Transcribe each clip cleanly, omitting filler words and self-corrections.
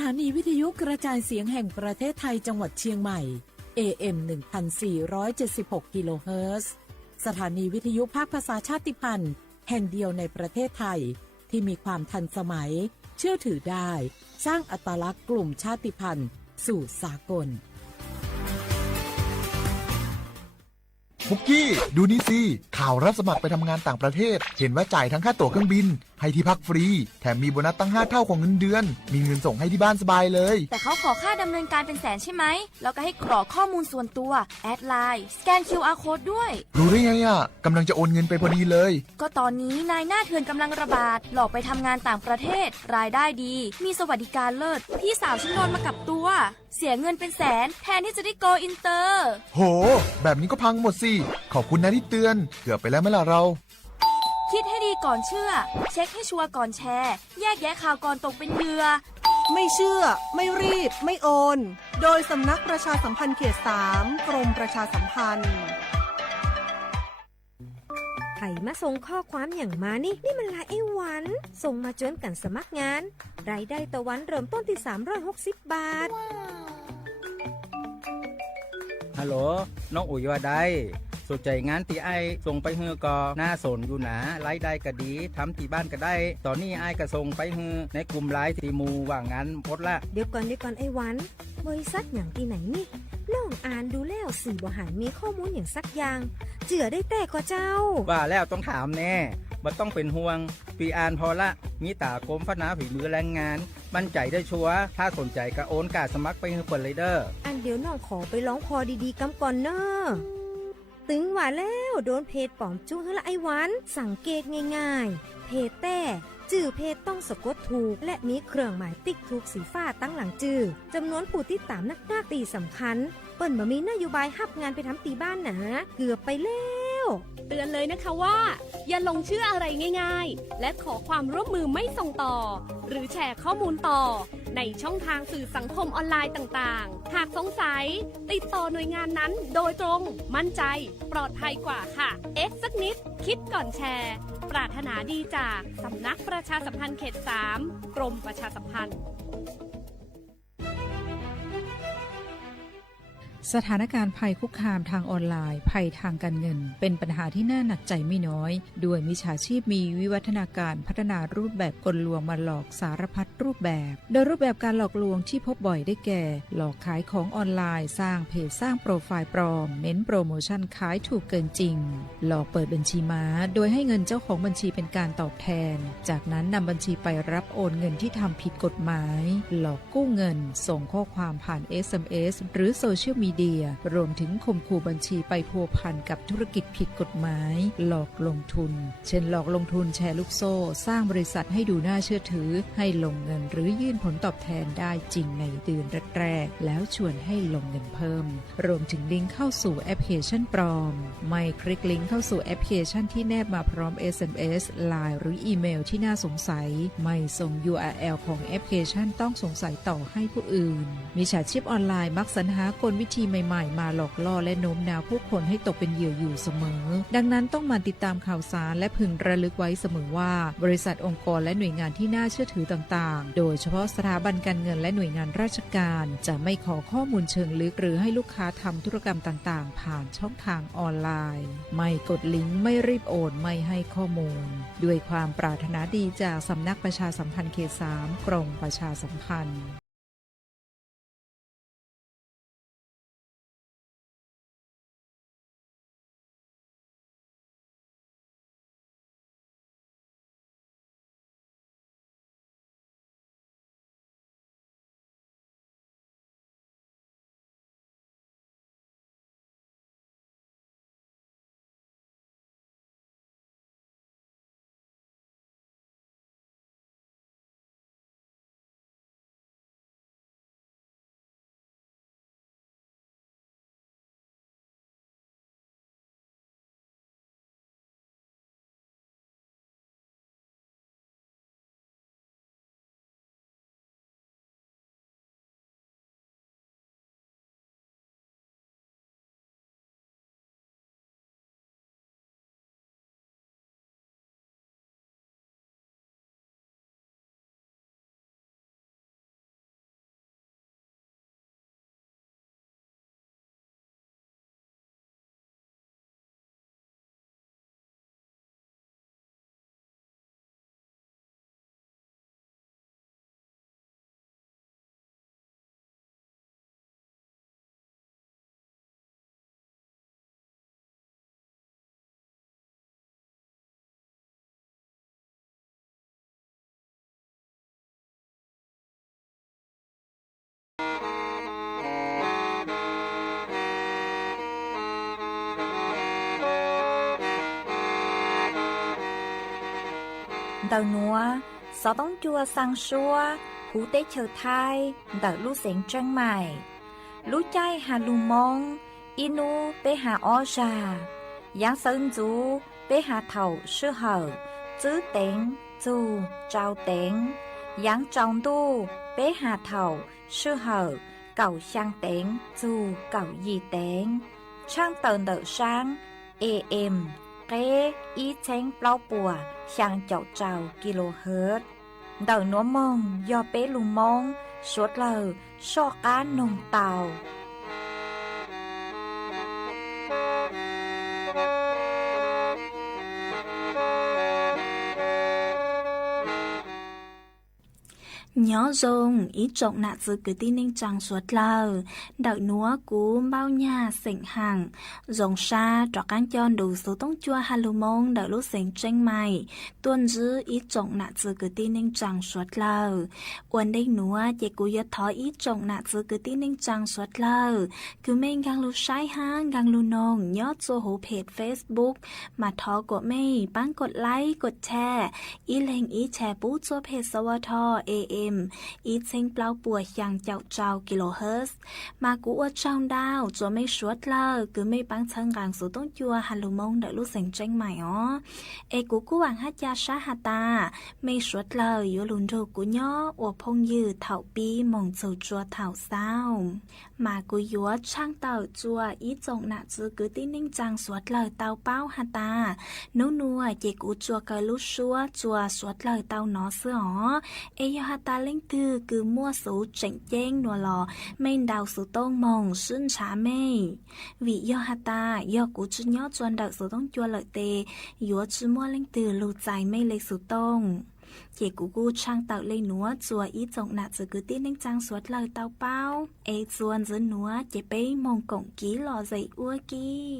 ถานีวิทยุกระจายเสียงแห่งประเทศไทยจังหวัดเชียงใหม่ AM 1476 กิโลเฮิรตซ์สถานีวิทยุภาคภาษาชาติพันธุ์แห่งเดียวในประเทศไทยที่มีความทันสมัยเชื่อถือได้สร้างอัตลักษณ์กลุ่มชาติพันธุ์สู่สากลบุกกี้ดูนี่สิข่าวรับสมัครไปทำงานต่างประเทศเห็นว่าจ่ายทั้งค่าตั๋วเครื่องบินให้ที่พักฟรีแถมมีโบนัสตั้ง5 เท่าของเงินเดือนมีเงินส่งให้ที่บ้านสบายเลยแต่เขาขอค่าดำเนินการเป็นแสนใช่ไหมแล้วก็ให้กรอกข้อมูลส่วนตัวแอดไลน์สแกน QR Code ด้วยรู้ได้ไงอ่ะกำลังจะโอนเงินไปพอดีเลยก็ตอนนี้นายหน้าเถื่อนกำลังระบาดหลอกไปทำงานต่างประเทศรายได้ดีมีสวัสดิการเลิศพี่สาวฉันโดนมากับตัวเสียเงินเป็นแสนแทนที่จะได้โกอินเตอร์โหแบบนี้ก็พังหมดสิขอบคุณนะที่เตือนเกือบไปแล้วไหมล่ะเราคิดให้ดีก่อนเชื่อเช็คให้ชัวร์ก่อนแชร์แยกแยะข่าวก่อนตกเป็นเหยื่อไม่เชื่อไม่รีบไม่โอนโดยสำนักประชาสัมพันธ์เขต 3 กรมประชาสัมพันธ์ไผ่มาส่งข้อความอย่างมานี่มันลายไอ้หวันส่งมาจนกันสมัครงานรายได้ต่อวันเริ่มต้นที่360 บาทฮัลโหลน้องอุ๋ยว่าได้สนใจงานที่ไอส่งไปเฮือก็น่าสนอยู่นะรายได้ก็ดีทำที่บ้านก็ได้ตอนนี้ไอก็ส่งไปเฮือในกลุ่มไลน์ที่มูว่างงานพดละเดี๋ยวก่อนไอ้หวันบริษัทอย่างที่ไหนนี่น้องอ่านดูแล้วสี่บ่หันมีข้อมูลอย่างสักอย่างเจือได้แต่ก็เจ้าว่าแล้วต้องถามแน่บ่ต้องเป็นห่วงปีอ่านพอละมีตากรมพัฒนาฝีมือแรงงานมั่นใจได้ชัวร์ถ้าสนใจก็โอนการสมัครไปเฮือเปิดเลยเด้ออันเดี๋ยวน้องขอไปร้องคอดีๆกำก่อนเนอะตึงว่าแล้วโดนเพจปลอมจุ้งละไอ้หวันสังเกตง่ายๆเพจแต่จื่อเพจต้องสะกดถูกและมีเครื่องหมายติ๊กถูกสีฟ้าตั้งหลังจื่อจำนวนผู้ติดตามนักตีสำคัญเปิ้นบ่มีนโยบายฮับงานไปทำตีบ้านนะเกือบไปแล้วเตือนเลยนะคะว่าอย่าลงเชื่ออะไรง่ายๆและขอความร่วมมือไม่ส่งต่อหรือแชร์ข้อมูลต่อในช่องทางสื่อสังคมออนไลน์ต่างๆหากสงสัยติดต่อหน่วยงานนั้นโดยตรงมั่นใจปลอดภัยกว่าค่ะสักนิดคิดก่อนแชร์ปรารถนาดีจากสำนักประชาสัมพันธ์เขต 3 กรมประชาสัมพันธ์สถานการณ์ภัยคุกคามทางออนไลน์ภัยทางการเงินเป็นปัญหาที่น่าหนักใจไม่น้อยด้วยมิจฉาชีพมีวิวัฒนาการพัฒนารูปแบบกลลวงมาหลอกสารพัดรูปแบบโดยรูปแบบการหลอกลวงที่พบบ่อยได้แก่หลอกขายของออนไลน์สร้างเพจสร้างโปรไฟล์ปลอมเน้นโปรโมชั่นขายถูกเกินจริงหลอกเปิดบัญชีม้าโดยให้เงินเจ้าของบัญชีเป็นการตอบแทนจากนั้นนำบัญชีไปรับโอนเงินที่ทำผิดกฎหมายหลอกกู้เงินส่งข้อความผ่าน SMS หรือโซเชียลมีเดียรวมถึงข่มขู่บัญชีไปพัวพันกับธุรกิจผิดกฎหมายหลอกลงทุนเช่นหลอกลงทุนแชร์ลูกโซ่สร้างบริษัทให้ดูน่าเชื่อถือให้ลงเงินหรือยื่นผลตอบแทนได้จริงในเดือนแรกๆแล้วชวนให้ลงเงินเพิ่มรวมถึงลิงก์เข้าสู่แอปพลิเคชันปลอมไม่คลิกลิงก์เข้าสู่แอปพลิเคชันที่แนบมาพร้อม SMS ไลน์หรืออีเมลที่น่าสงสัยไม่ส่ง URL ของแอปพลิเคชันต้องสงสัยต่อให้ผู้อื่นมิจฉาชีพออนไลน์มักสรรหากลวิธีใหม่ๆมาหลอกล่อและโน้มน้าวผู้คนให้ตกเป็นเหยื่ออยู่เสมอดังนั้นต้องมาติดตามข่าวสารและพึงระลึกไว้เสมอว่าบริษัทองค์กรและหน่วยงานที่น่าเชื่อถือต่างๆโดยเฉพาะสถาบันการเงินและหน่วยงานราชการจะไม่ขอข้อมูลเชิงลึกหรือให้ลูกค้าทำธุรกรรมต่างๆผ่านช่องทางออนไลน์ไม่กดลิงก์ไม่รีบโอนไม่ให้ข้อมูลด้วยความปรารถนาดีจากสำนักประชาสัมพันธ์เขต 3 กรมประชาสัมพันธ์ Đầu núa, gió tông chua sang xua, hú tế chờ thai, đợi lũ xén trăng mải. Lũ chay hà lù mong, inu bế hà o già. Giáng sơn chú, bế hà thầu sư hở, chữ tên, chú, trao tên. Giáng trong tu, bế hà thầu sư hở, cầu sang tên, chú, cầu gì tên. Trang tờn đợi sáng, AM, kế, ý chén bao bùa, sang chậu trào kHz. Đầu núa mong, do bế lù mong, suốt lờ, so cá nông tàu. Nhớ dùng ý trọng nạ dư cứ tin ninh chẳng suốt lờ. Đợi núa cú bao nhà xỉnh hàng. Dùng xa trọ cán chôn đủ số tông chua hà lù mông đợi lúc xỉnh tranh mày. Tuân dư ý trọng nạ dư cứ tin ninh chẳng suốt lờ. Uẩn đây núa dễ cú yết thói ý trọng nạ dư cứ tin ninh chẳng suốt lờ. Cứ mình gang lù sai hang gang lù nông nhớ cho hố page Facebook. Mà thó của mày bán gột like gột share. Ý lên ý share bú cho page sơ thò AM. Ý chênh bao bùa chẳng chậu trào kHz. Mà cú ở trong đào cho mấy suốt lờ. Cứ mấy bán thân gàng số tông chua hà lù mông đợi lúc xanh tranh mày ó. Ê cú hoàng hát cha sát hà ta. Mấy suốt lờ yếu lùn rô cú nhó. Ủa phong dư thảo bi mong dầu chua thảo sao. Mà cú yếu trang tàu chua ý trọng nạ dư cứ tí ninh chàng suốt lờ tao bao hà ta. Nô nua chê cú chua cờ lúc xua chua suốt lờ tao nó xưa ó. Ê yếu hà ta linh thư cứ mua số chảnh chênh nùa lò mênh đào số tông mong xuyên trả mê. Vì do hà ta do cú chú nhó chuan đợi số tông chua lợi tê yếu chú mua linh thư lù dài mê lấy số tông. Chỉ cú gu trang tạo lấy núa chùa ý trọng nạ rồi cứ tin ninh trang suốt lời tao bao. Ê chuan dưới núa chỉ bế mong cổng ký lò dậy ua kì.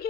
Chỉ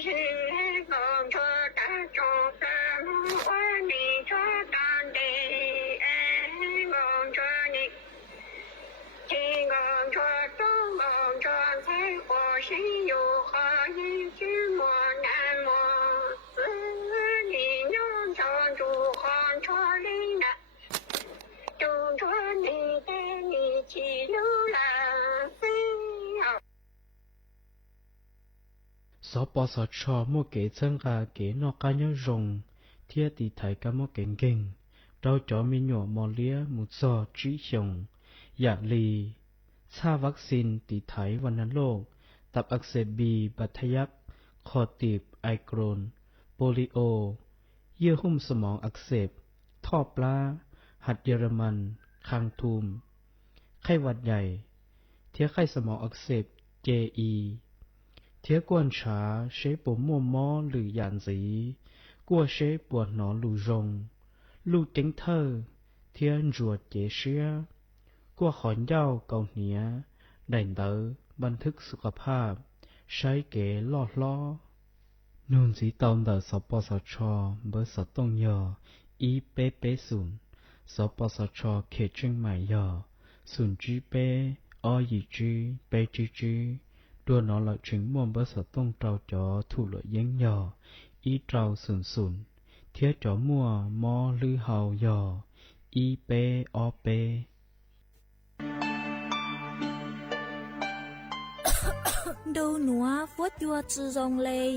是我ปสชมั่วเก๋เชิงกาเก๋นอกกาเยอะรงเทียตีไทยกะมั่วเก่งเก่งเราจอมีหน่วมอเลียมุดซอจีชงอยากลีชาวัคซีนตีไทยวันโลกตับอักเสบบีบัตทยักคอตีบไอโกรนโปลิโอเยื่อหุ้มสมองอักเสบท่อปลาหัดเยอรมันคางทูมไข้หวัดใหญ่เทียไข้สมองอักเสบเจอีเทียกวนฉาเชปวมัวมอหรือหยานสีกัวเชปวดหนอหลูรงลู่เต็งเธอเทียนรัวเจเชียกัวขอนเย้าเกาเหนียได้เตอบันทึกสุขภาพใช้เก๋ลอดล้อนูนสีตอนเดอสปสชเบอร์สตงยออีเปเปศูนย์สปสชเขตเชียงใหม่ยอศูนย์จีเปอยีจีเปจีจีดัวนอหลักถึงม่วงเบอร์สตงเจ้าจอถูเหลือเย้งยออีเจ้าศูนย์เทียจอมั่วมอลือเฮายออีเปอเปดูหนัวฟัวจัวจือรงเลย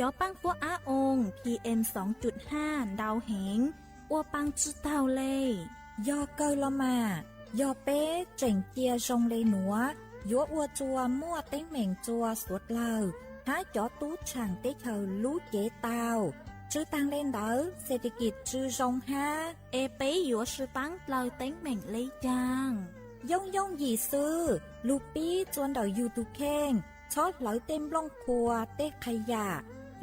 ยอปังฟัวอาองPM 2.5 ดาวเหงอัวปังจือเตาเลยยอเกลมายอเป้เจ๋งเจียรงเลยหนัวยัวอัวจัวมั่วเต้งเหม่งจัวสวดเล่าหาจอตู้ช่างเต้เธอรู้เจเตาจื้อตังเล่นเดอเศรษฐกิจจื้อรงฮาเอเป้ยัวชื่อปังเราเต้งเหม่งเลยจางย่องหยีซื้อลูปี้จวนเดายูทูเข่งชอดเหลาเต็มล่องครัวเต้ขยะ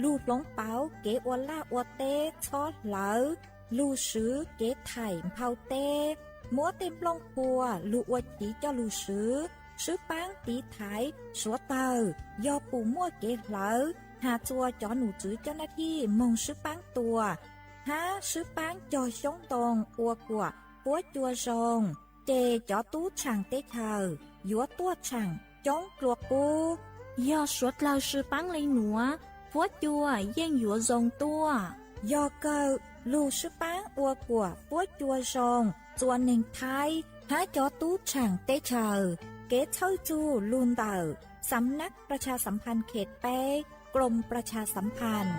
ลูดหลงเป๋าเก๋อวล่าอวเต้ชอดเหลาลูซื้อเก๋ไถ่เผาเต้มัวเต็มล่องครัวลูอวจีเจ้าลูซื้อปังตีไถ่สัวเตอยอปูมั่วเก๋เหลาหาจัวจอหนูจื้อเจ้าหน้าที่มงซื้อปังตัวหาซื้อปังจอชงตรงอัวกัวปัวจัวซงเจจอตู้ช่างเต้เธอยัวตัวช่างจ้องกลัวปูยอสวดเราซื้อปังเลยหนัวฟัวจัวเย่งยัวซงตัวยอเกอลูซื้อปังอัวกัวปัวจัวซงจวนหนึ่งไทยหาจอตู้ช่างเต้เธอเก๋เช่าจูลูนเตอสำนักประชาสัมพันธ์เขตเป้กรมประชาสัมพันธ์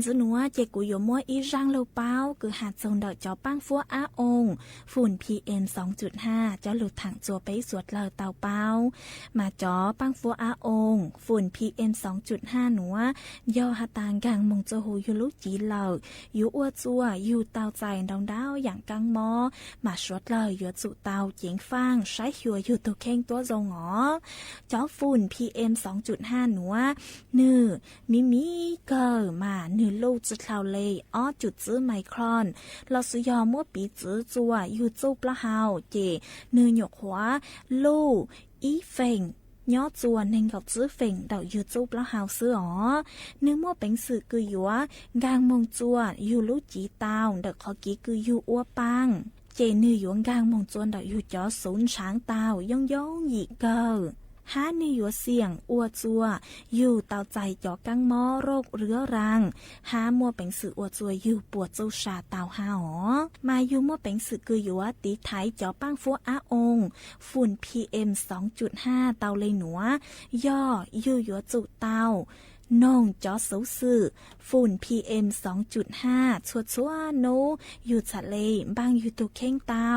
Dữ núa chê của yếu mua ý răng lâu bao cứ hạt dòng đợi cho băng phua á ong phùn PM 2.5 cho lụt thẳng chùa bấy ruột lờ tàu bao mà cho băng phua á ong phùn PM 2.5 núa do hạt tàng gàng mong cho hồ yu lúc chỉ lờ yu ua chua yu tàu dài đồng đáo dạng căng mò mà ruột lờ yu trụ tàu chiến phang sái hùa yu tù khen tố dầu ngõ cho phùn PM 2.5 núa nư mí cờ mà nư lâuจุดเท่าเลยอ้อจุดซื้อไมครอนเราซื้อยอมั่วปีจื้อจัวอยู่จูปละเฮาเจเนื้อหยกหัวลู่อีเฟ่งย่อจวนเน่งกับซื้อเฟ่งเดาอยู่จูปละเฮาซื้ออ๋อเนื้อมั่วเป็นสื่อคืออยู่กางมงจวนอยู่ลู่จีตาวเดาขอกี้คืออยู่อ้วปังเจเนื้อหยวงกางมงจวนเดาอยู่จ่อศูนย์ช้างตาวย่องหยีเกอหาในหัวเสียงอัวจัวอยู่เตาใจจ่อกังมอโรคเรื้อรังหามัวเป็นสื่ออัวจัวอยู่ปวดจูชาเตาหาหอมาอยู่มัวเป็นสื่อคืออยู่ตีไทยจ่อปั้งฟัวอาองฝุ่น PM 2.5 เตาเลยหนัวย่ออยู่หัวจุเตาน้องจอสูสื่อฝุ่น PM 2.5 ชัวโนอยู่ทะเลบางอยู่ตุเข่งเตา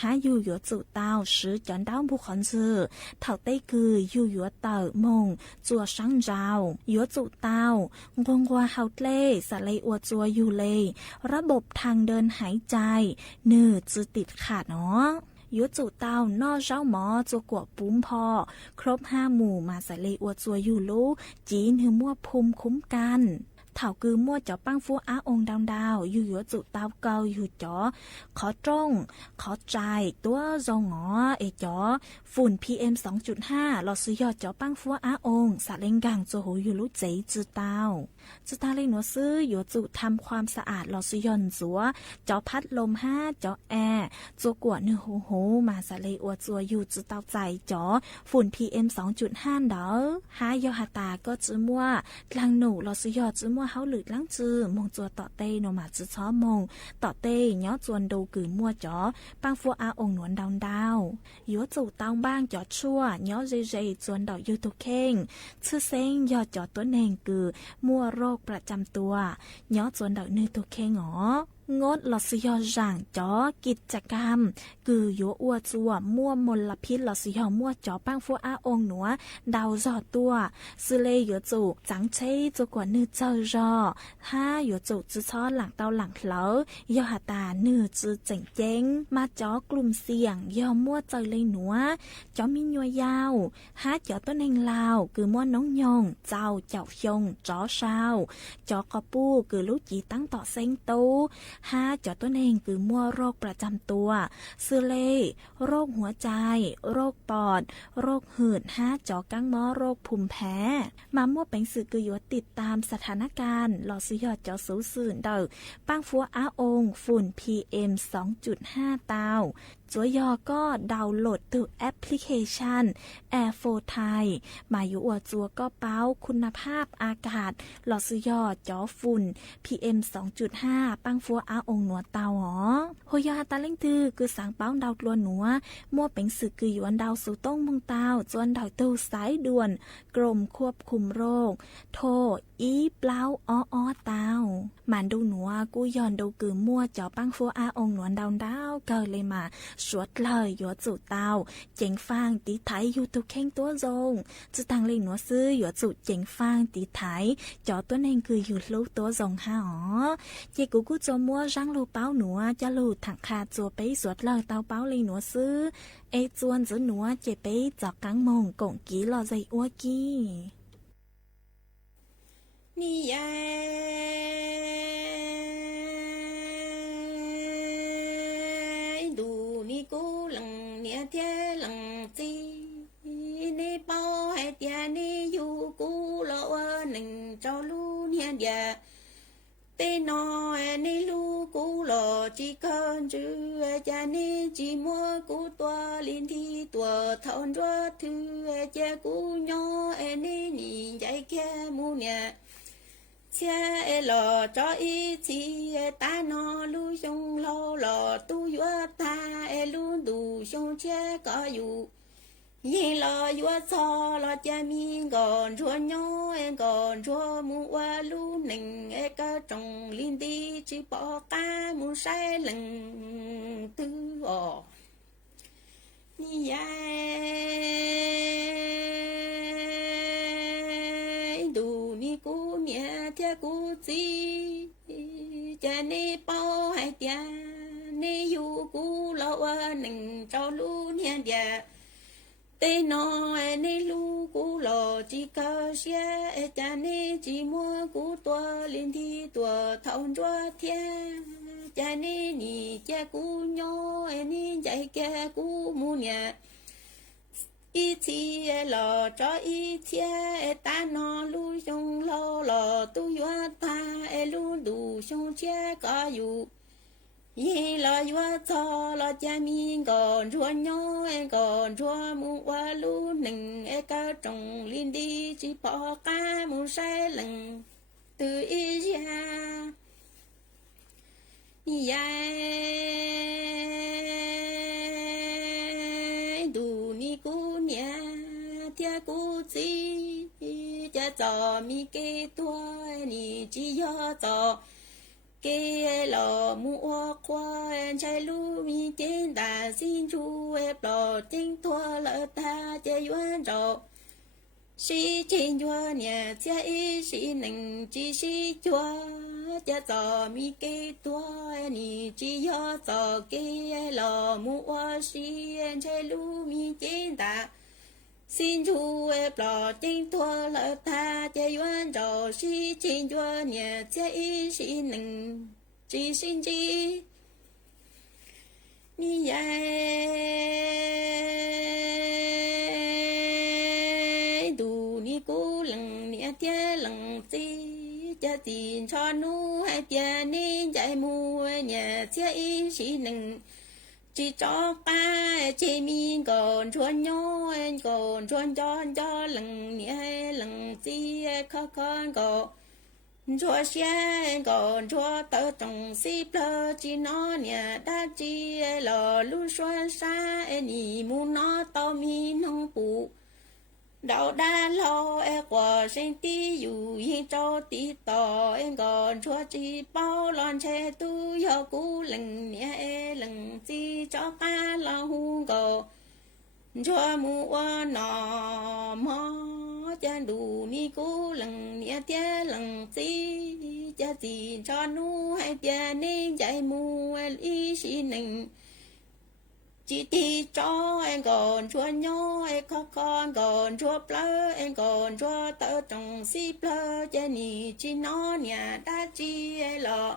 หาอยู่หัวจุเตาซื้อจอนดาวบุคคลซื้อเท่าเต้คืออยู่หัวเตอมงจัวสังเจ้าหัวจุเตางงว่าเฮาเล่สะเลยอวดจัวอยู่เลยระบบทางเดินหายใจเนื้อจะติดขาดเนาะยุจุเต้านอเจ้าหมอจัวกวบปุ้มพอครบ5 หมู่มาใส่เลยอวดจัวอยู่รู้จีนหือมั่วภูมิคุ้มกันเถ่าคือมั่วจ่อปั้งฟัวอาองดาวอยู่หัวจุเต้าเกาอยู่จ่อขอจ้องขอใจตัวจงหอจ่อฝุ่น PM 2.5เราซื้อยอดจ่อปั้งฟัวอาองสะเล็งกังจัวหูอยู่รู้เจจือเต้าเลยหนูซื้อหัวจุทำความสะอาดเราซื้อยอนจัวจ่อพัดลมจ่อแอร์จัวกวดเนื้อหูมาสะเลยอวดจัวอยู่จือเต้าใจจ่อฝุ่น PM 2.5 เด้อหายอหาตาก็จือมั่วกลางหนูเราซื้อยอดจือมั่วเฮาหลุดล้างจือมงจัวต่อเต้โนมาจือช้อมงต่อเต้ย้อจวนดูกือมั่วจ๋อปังฟัวอาองหนวนดาวยัวจูเต้าบ้างจ๋อชั่วย้อเจจวนดอกยูทูเข่งชื่อเซ้งยอดจ๋อตัวแนงกือมั่วโรคประจำตัวย้อจวนดอกเนื้อตัวเข่งอ๋องดหลอดสยอจ่างจ๋อกิจกรรมคือยัวอัวจัวมั่วมลพิษหลอดสยอมั่วจ๋อปังฟัวอาองหนัวดาวจอตัวซื้อเลยยัวจูจังเชยจัวกว่าเนื้อเจอรอถ้ายัวจูจื้อช้อหลังเตาหลังเหลอยอหาตาเนื้อจื้อเจ๋งเจ้งมาจ๋อกลุ่มเสี่ยงยอมั่วเจอเลยหนัวจ๋อมียัวยาวหาจ๋อต้นเองลาวคือมั่วน้องยงเจ้าชงจ๋อเช้าจ๋อกระปูคือลูกจีตั้งต่อเซ็งตูห้าจอตัวเองคือมั่วโรคประจำตัวซื้อเล่โรคหัวใจโรคปอดโรคหืดห้าจอกังม้อโรคภูมิแพ้มามั่วเป็นสื่อคืออยู่ติดตามสถานการณ์หลอดซื้อยอดจอสูสื่นเดอปังฟัวอาองฝุ่น PM 2.5 เตาจัวยอก็ดาวน์โหลดตัวแอปพลิเคชัน Air4 ไทยมาอยู่อวดจัวก็เป้าคุณภาพอากาศหลอดซื้อยอดจอฝุ่น PM 2.5 ปังฟัวอาองหนัวเตาหอโฮยาตาเล่งตือคือสังเป้าดาวตัวหนัวมั่วเป็นสื่อคือหยวนดาวสู่ต้งมงเตาจวนดาวตู้สายด่วนกรมควบคุมโรคโทรอีเปล่าอ้อเตามันดูหนัวกูย้อนดูคือมั่วจอปังฟัวอาองหนวนดาวเกิดเลยมาสวดเลยหยวนจู่เตาเจ๋งฟางตีไทยอยู่ตุเข่งตัวจงจะตั้งเลยหนัวซื้อหยวนจู่เจ๋งฟางตีไทยจอตัวเองคืออยู่ลูกตัวจงห้าอ๋อเจกูจอมั่วร่างลูเป้าหนัวจะลูถังคาจัวไปสวดเลยเตาเป้าเลยหนัวซื้อจวนจะหนัวเจไปจอกกังมงกงกี้รอใจอ้วกี้นี่ยาดูนี่กูหลังเนี่ยเทียหลังจีนี่เป้าให้เทียนี่อยู่กูรอหนึ่งเจ้าลูเนี่ยเดียเต้นอยนี่ลูกูรอจีคนจื้อจานี่จีมัวกูตัวลินที่ตัวทอนรัวถือเจ้ากูย่อนี่นี่ใจแค่มูเนี่ยเชื่อหล่อจออีทีตานอลูชงหล่อตู้ยัวตาลูดูชงเชื่อก็อยู่ yên lo vua cho lo cha mi còn chúa nhó em còn chúa mu qua lu nình em cơ trồng liên đi chỉ bỏ cá mu sai lần tư ồ ni ai đủ ni cú nhẹ theo cú gì cha ni bao hai tia ni yu cú lo qua nình cho lu nhẹ dia tê nó nê lu cú lò chỉ có xe cha nê chỉ mua cú tua lên thi tua thâu chúa thiên cha nê nì cha cú nhó nê chạy kia cú mu nhà ý chi lò cho ý chia ta nó lu sông lo lò tu yo ta lu đủ sông chia cóอยู่ye lo yo cho lo cha mi còn chúa nhó em còn chúa mu qua lu nình em ca trồng liên đi chỉ bỏ cá mu sai lần từ ý ra dài đủ ni cú nhà thia cú gì cha cho mi kê tua ni chỉ yo cho kê lò mua qua em trai lu mi trên đà xin chú em lò chính thua lỡ ta chơi yuan trò si trên chua nhà cha ý si nình chỉ si chua cha trò mi kê tua ni chỉ yo trò kê lò mua si em trai lu mi trên đà xin chú em lò chính thua lỡ ta chơi yuan trò si trên chua nhà cha ý si nình chỉ xin chi ni dài đủ ni cú lần nia tia lần chi cha tiền cho nu hai tia ni chạy mua nhà chia ý chỉ nừng chỉ cho ta chỉ mi còn chúa nhó còn chúa cho lần nia lần chi khó con còn chúa xe còn chúa tớ trồng xíp lơ chỉ nó nhà đã chỉ lò lu xoa xa nì mu nó to mi nông phụ đậu đa lo quả sinh tí dù yên cho tí tỏ em còn chúa chỉ bao lon che tu yo cú lần nhẹ lần chi cho cá lo hung cầu chúa mu nọ mò cha đủ ni cú lần nhẹ tia lần chi cha gì cho nu hai tia nên chạy mu ý xí nình chỉ ti cho em còn chúa nhó em khó con còn chúa plơ em còn chúa tớ trồng xí plơ cha nì chỉ nó nhà đã chi lọ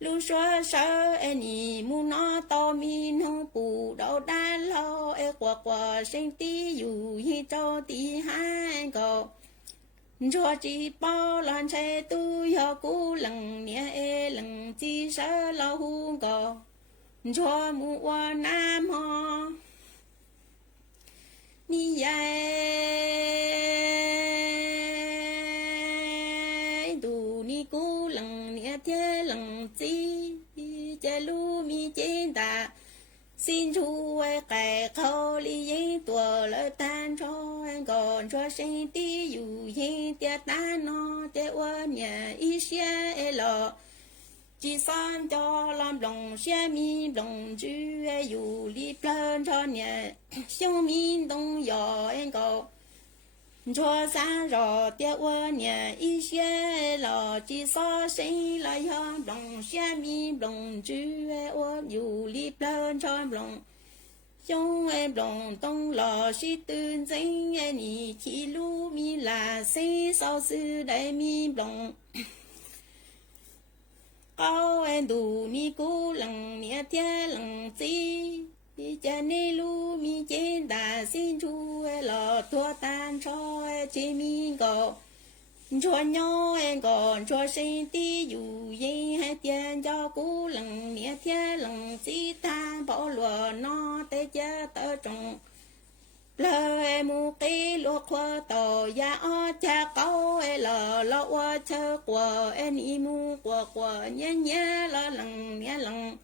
lu xóa sơ em nì mu nó to mi nông bù đậu đá lo em quả sinh tí dù hi cho tí hai em còn chúa chỉ bao lần xe tu yo cú lần nhẹ lần chi sơ lo hung còn chúa mu nam ho ni dài đủ ni cú lần nhẹ thế lần chi cha lu mi trên ta xin chú kẻ khâu li yên tua lỡ tan cho anh còn cho sinh tí dù yên tia ta nó tia quân nhà ý xe lọ chỉ san cho làm lòng xe mi lòng chữ dù li plan cho nhà siêu mi đông gió anh có cho xa rõ tia quân nhà ý xe lọ chỉ so sinh lại hơn lòng xe mi lòng chữ dù li plan cho lòng trong em lòng tông lò si tư danh em nhị chỉ lu mi là xây sau sư đại mi lòng ao em đủ mi cú lần nia tia lần chi cha ni lu mi trên đà xin chú lò thua tan cho chi mi gò chúa nhó em còn chúa sinh tí dù yên hai tiền cho cú lần nia tia lần chi ta bỏ lùa nó tê cha tớ trồng lơ em mu kí lúa khoa tò ya o cha câu em lờ lo qua chơ qua em imu qua qua nhẹ nhẹ lo lần nhẹ lần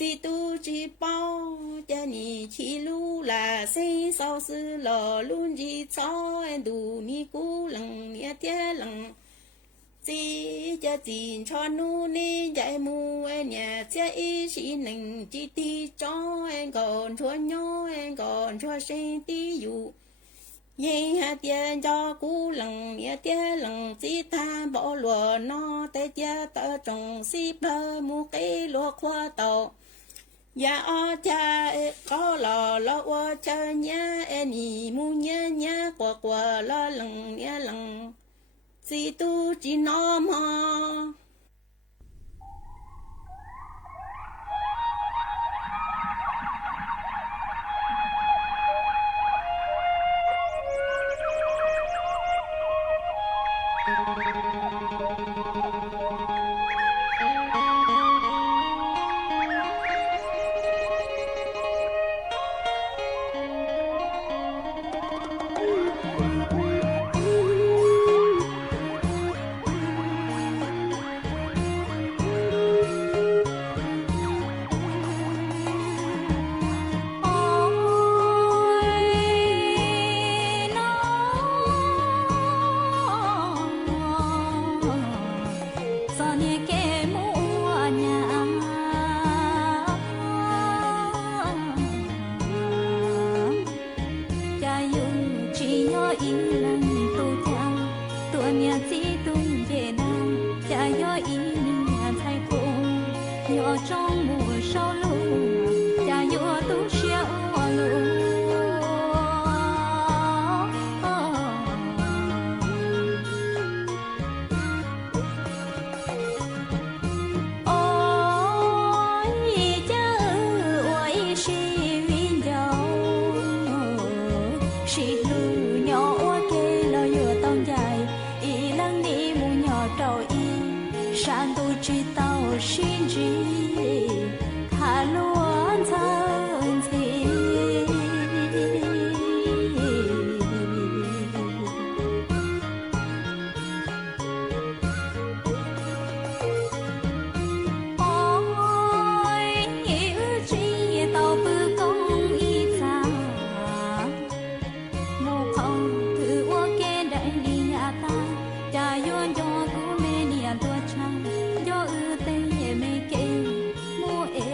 chỉ tu chỉ bao cha ni chỉ lu là sinh sau sư lò luôn chỉ cho em đủ ni cú lằng nia tia lằng chỉ cha chỉ cho nu ni dạy mu em nhà cha ý chỉ nành chỉ ti cho em còn chúa nhó em còn chúa sinh ti dụ nhưng hạt tiền cho cú lằng nia tia lằng chỉ tham bỏ lúa nó tê cha tơ trồng xí bơ mu cây lúa khoa tàu ya o cha có lò o cha nhá ni mu nhá nhá quả lo lằng nia lằng chỉ tu chỉ nó mà trong mùa sau lũ cha yo tu xiao lũ ôi cha ơi si vinh dầu si lu nhỏ kê lo yo tông dài y lăng đi mu nhỏ trầu y san tu chi tao xin chi thả luôn thân thì ôi yêu chi tao bư công y cha mô không thứ ô kê đại đi nhà ta cha yon yo tu mê nia tua cha yo ư tê mê kê mô ê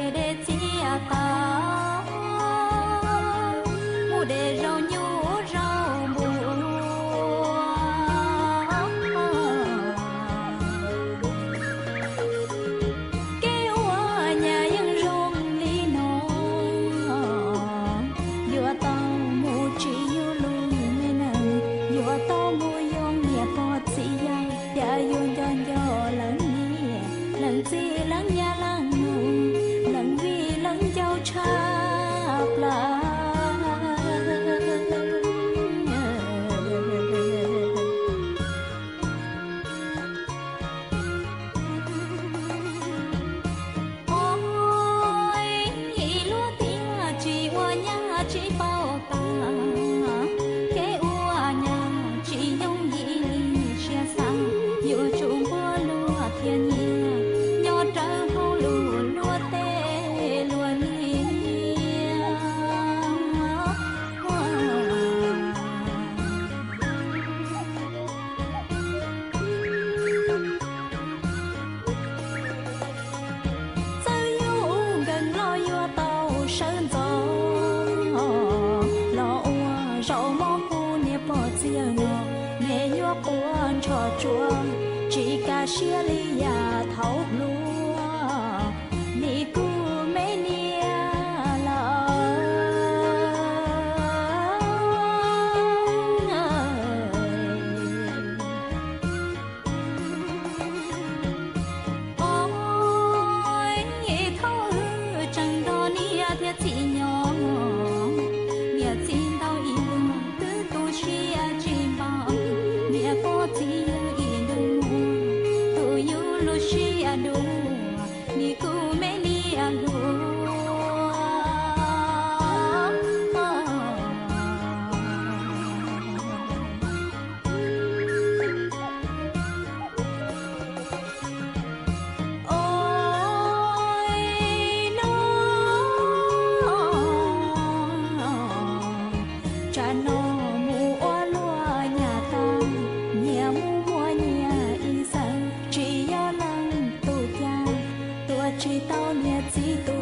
chỉ tao nia chỉ tu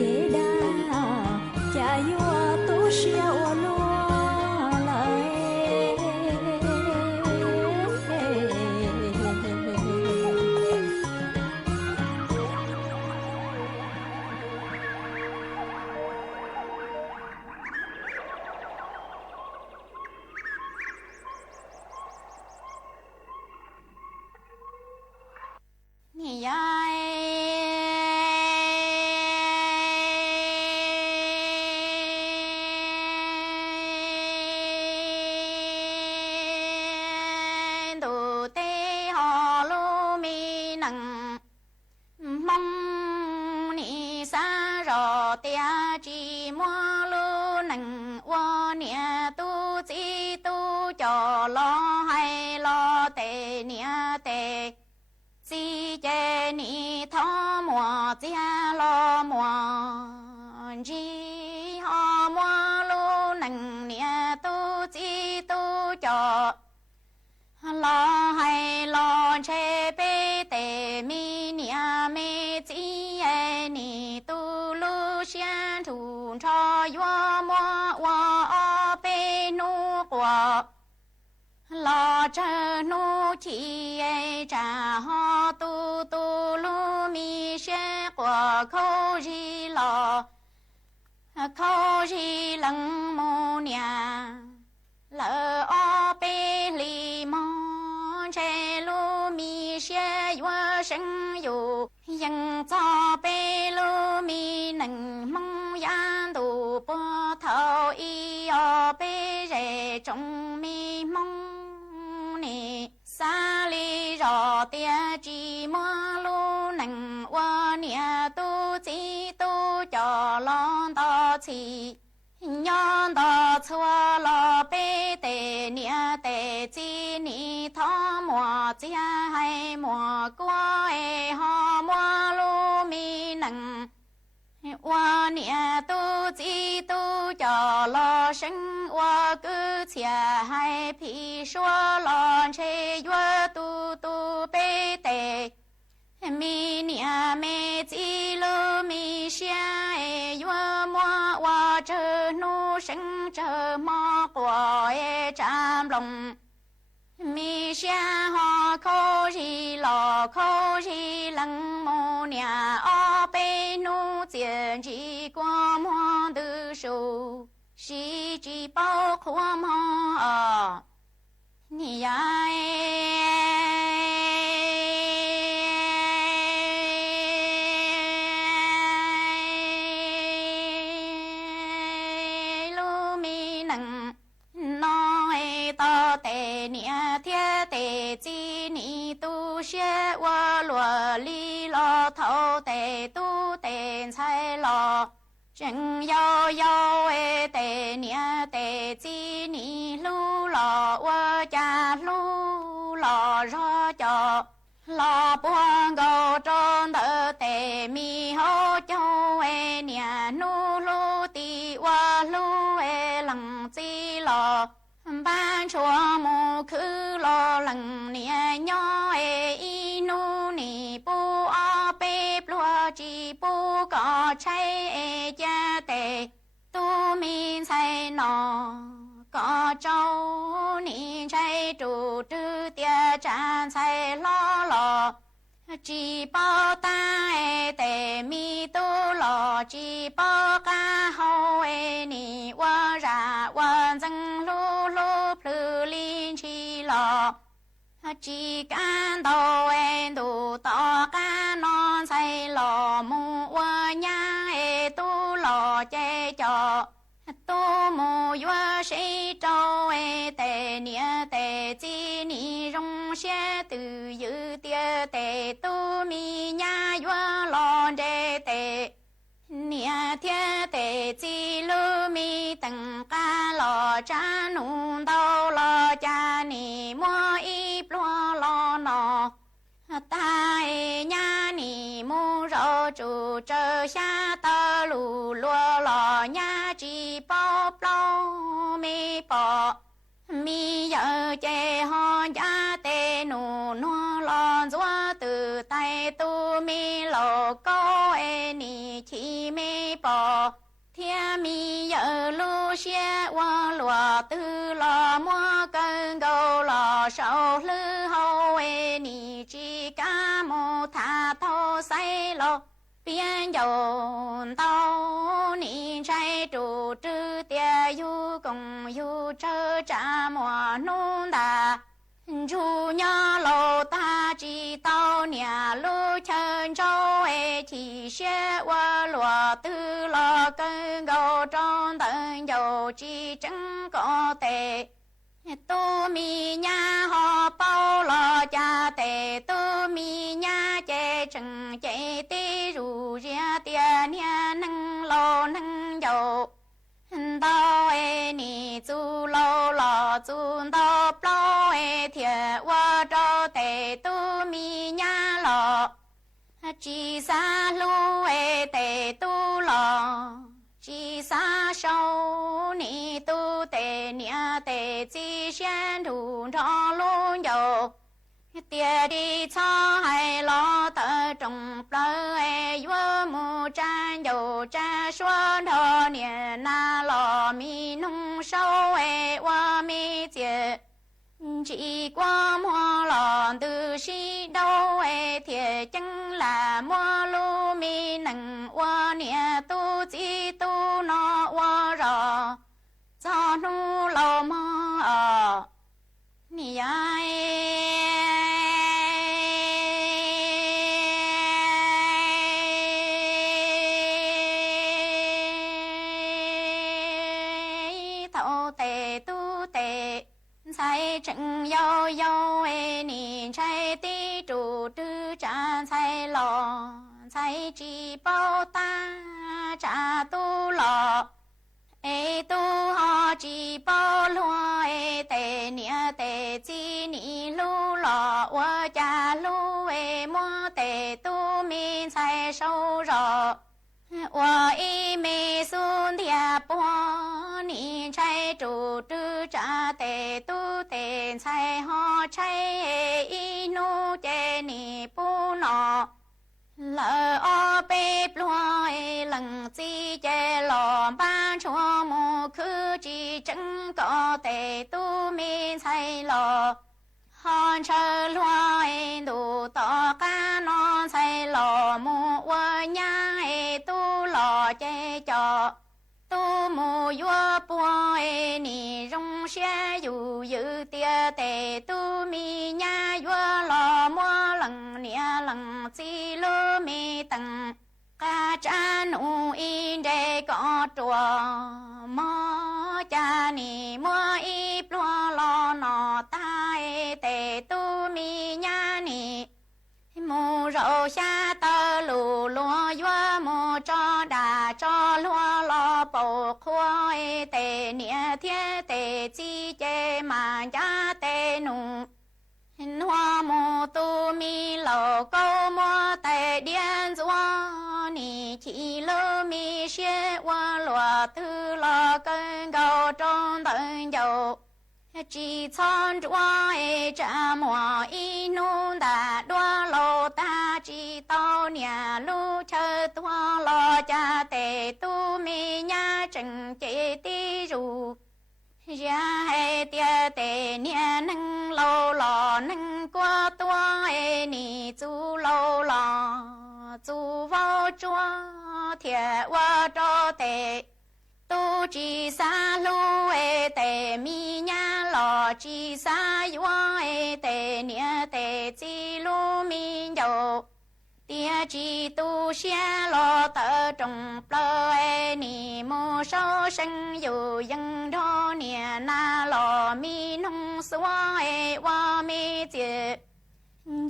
dễ đa cha yo tu xia o lo lại lo cho nu chi trả ho tu tu lu mi xe của khâu gì lo khâu gì lăng mô nhà lỡ o bê li mong che lu mi xe yo sinh yu yang cho bê lu mi nâng mong yan tu bơ thâu y o bê rể trong mi mong sa li rò tia chi mơ lu nằng qua nia tu chi tu cho lon to chi nhon to chua lo bê tê nia tê chi ni thọ mùa chia hay mùa qua e ho mùa lu mi nằng qua nia tu chi tu cho lo sinh qua cứ chia hai phi xua lo chê yo tu tu bê tê mi nia mê chi lu mi xia e yo mua qua chơ nu sinh chơ mò qua e cham lòng mi xia ho khô gì lăng mô nia o bê nu diện chỉ qua mua tư sù xì chỉ bao khoa mò ni ai lu mi nằng nói to tệ nia thiết tệ chi ni tu xie wa lùa li lo thâu tệ tu tệ sai lo chân yo yo e tệ nia tệ chi ni lu lo wa cha lu lo ro cho lo buông go tròn đỡ tệ mi ho cho e nia nu lu ti wa lu e lăng chi lo ban chua mu khứ lo lăng nia nho e i nu ni bu a pe plua chi bu có chay e cha tệ tu min sai nọ có châu ni chay trụ trư tia chan sai lo lo chỉ bao ta e tệ mi tu lo chỉ bao ca hậu e ni wa ra wa zeng lu lu plu lin chi lo chỉ can đầu e đủ to ca non say lo mu wa nha e tu lo che cho tu mu yo shi trâu e tệ nia tệ chi ni rong xe từ dư tia tệ tu mi nha yo lo de tệ nia thia tệ chi lu mi tầng ca lo cha nung đau lo cha ni mua y plua lo nọ ta e nha ni mu rô chu trơ xa tơ lù lùa lo nha chi bao plo mi bỏ mi giờ chê ho ya tê nụ nó lo gió từ tay tu mi lo 高哎你起没报，天米有路线我落得了莫跟够了手了后哎你只干木他头塞了。边有道你在住之点有公有这扎莫弄的，主nhà楼大吉到nhà路成州哎，提些我落得了更高中等有几整个的。都米nhà họ bao lo gia tề都米nhà chế trừng chế tê rủ ra tiền nhà nâng lo nâng dầu đau ê nì chú lâu lo chú đau bao ê thiệt qua trâu tề都米nhà lo chỉ xa lu ê tề tu lo chỉ xa sâu nì tu tề nia tề chỉ xem thủ cho luôn dầu tiền đi cho hay lo tờ trồng bơ ấy vừa mù trang dầu trang xuân thọ niệm na lo mi nông sâu ấy qua mi tiền chỉ qua mua lòn từ si đâu ấy thiệt chân là mua lu mi nằng qua nia tu chỉ tu nó qua rồi cho nu lâu mơ ni thâu tề tu tề sai trừng yêu yêu ê nì trái tí trụ tư trả sai lò sai chỉ bao ta trả tu lò ê tu họ chỉ bao lúa ê tề nia tề chi ni lu lò wa cha lu ê mua tề tu mi sai sâu rò wa y mi sun thia po ni trái trụ tư trả tề tu tề sai họ trái ê y nu chê ni pu nọ lỡ o bếp lúa ê lần chi chê lò ban chúa mù khứ chỉ chân có tề tu mi sai lò hòn chờ lúa ê đủ tỏ cá non sai lò mù qua nhá ê tu lò chê cho tu mù vua bùa ê nì rong xe dù dự tia tề tu mi nhá vua lò mua lần nia lần chi lô mi tầng ca cha nụ in để có chùa mò cha nì mua ít lúa lò nọ ta ê tề tu mi nhá nì mù rau xa tơ lù lúa vua mù cho đà cho lúa lò bầu khua ê tề nia thiên tề chi chê mà giá tề nụ hoa mù tu mi lầu câu mua tề điên dùa nì chỉ lơ mi xế hoa lùa tư lò cân gầu trong tận dầu chỉ chọn chúa ê cha mùa y nôn đã đoa lô ta chỉ tao nhà lu chờ tua lò cha tề tu mi nha trừng chế tí rù ra hệ tia tề nia nâng lâu lò nâng qua tua ê nì chú lâu lò chú vào chúa thiệt qua cho tề tu chỉ xa lu ê tề mi nha lò chỉ xa yua ê tề nia tề chi lu mi dầu tia chỉ tu xe lò tờ trồng plơ ê nì mô sâu sinh dù dân đô nia na lò mi nông xua ê wa mi chê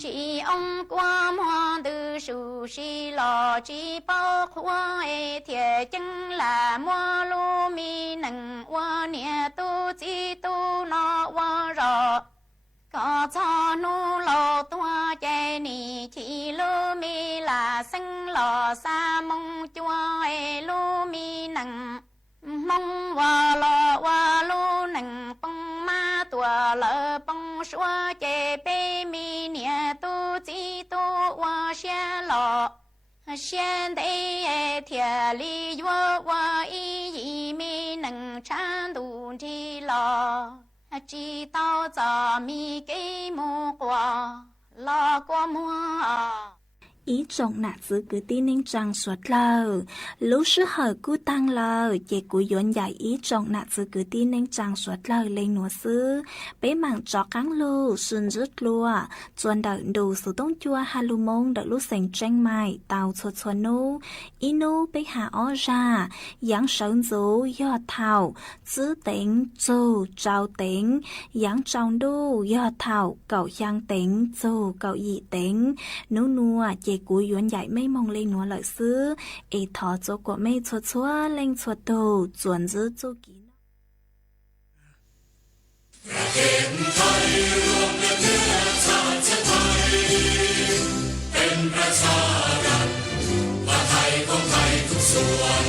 chỉ ông qua hoa từ su si lò chỉ bao khoa ê thiệt chân là mua lu mi nằng qua nia tu chỉ tu nó qua rò có cho nu lò tua chê nì chỉ lu mi là sinh lò sa mông chua ê lu mi nằng mông wa lu nằng bông ma tua lỡ bông xua chê bê mi nia tu chỉ tu wa xe lò 现代铁里约我一没能缠度的了，知道咱们给么过了过么。ý trọng nạ giữ cứ tin nên chẳng suốt lờ lúc sư hở cú tăng lờ dễ cú dọn dạy ý trọng nạ giữ cứ tin nên chẳng suốt lờ lên nụ sư bế mạng cho cắn lưu xuân rứt lùa chuẩn đợi đủ sự tông chua hà lưu mông đợi lúc sành tranh mài tàu chuột chuột nô ý nô bế hạ ó ra giáng sơn dấu do thảo giữ tính dù trao tính giáng trong đô do thảo cậu giang tính dù cậu dị tính nô nùa dễ cú yuan dạy mấy mong lên núa lợi sư ê thọ chỗ của mấy chuột chúa lên chuột đồ chuẩn giữ chỗ kỹเป็นประชารัฐว่าไทยของไทยทุกส่วน